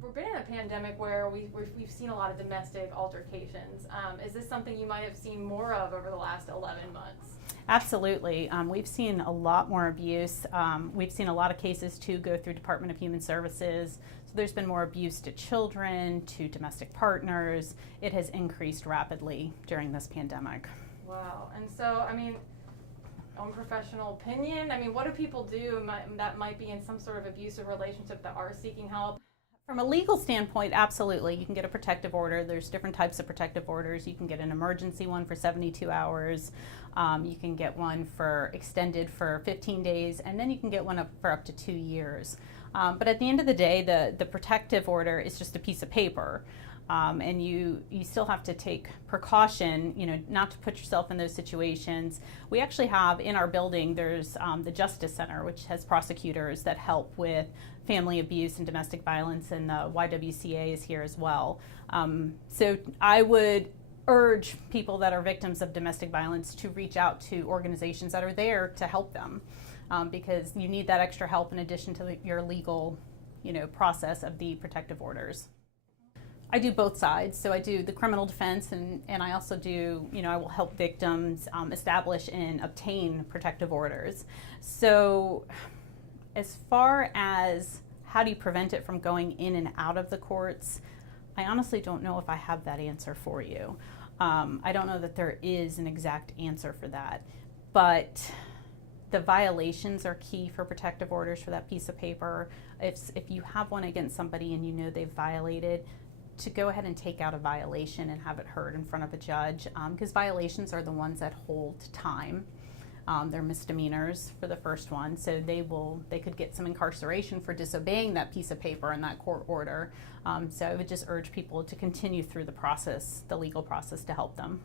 We've been in a pandemic where we've seen a lot of domestic altercations. Is this something you might have seen more of over the last 11 months? Absolutely. We've seen a lot more abuse. We've seen a lot of cases too go through Department of Human Services. So there's been more abuse to children, to domestic partners. It has increased rapidly during this pandemic. Wow. And so, I mean, own professional opinion, I mean, what do people do that might be in some sort of abusive relationship that are seeking help? From a legal standpoint, absolutely. You can get a protective order. There's different types of protective orders. You can get an emergency one for 72 hours. You can get one for extended for 15 days, and then you can get one for up to 2 years. But at the end of the day, the protective order is just a piece of paper. And you still have to take precaution, not to put yourself in those situations. We actually have in our building, there's the Justice Center, which has prosecutors that help with family abuse and domestic violence, and the YWCA is here as well. So I would urge people that are victims of domestic violence to reach out to organizations that are there to help them, because you need that extra help in addition to your legal, process of the protective orders. I do both sides. So I do the criminal defense, and I also do, I will help victims establish and obtain protective orders. So as far as how do you prevent it from going in and out of the courts, I honestly don't know if I have that answer for you. I don't know that there is an exact answer for that, but the violations are key for protective orders for that piece of paper. If you have one against somebody and they've violated, to go ahead and take out a violation and have it heard in front of a judge, because violations are the ones that hold time. They're misdemeanors for the first one, so they could get some incarceration for disobeying that piece of paper and that court order. So I would just urge people to continue through the process, the legal process, to help them.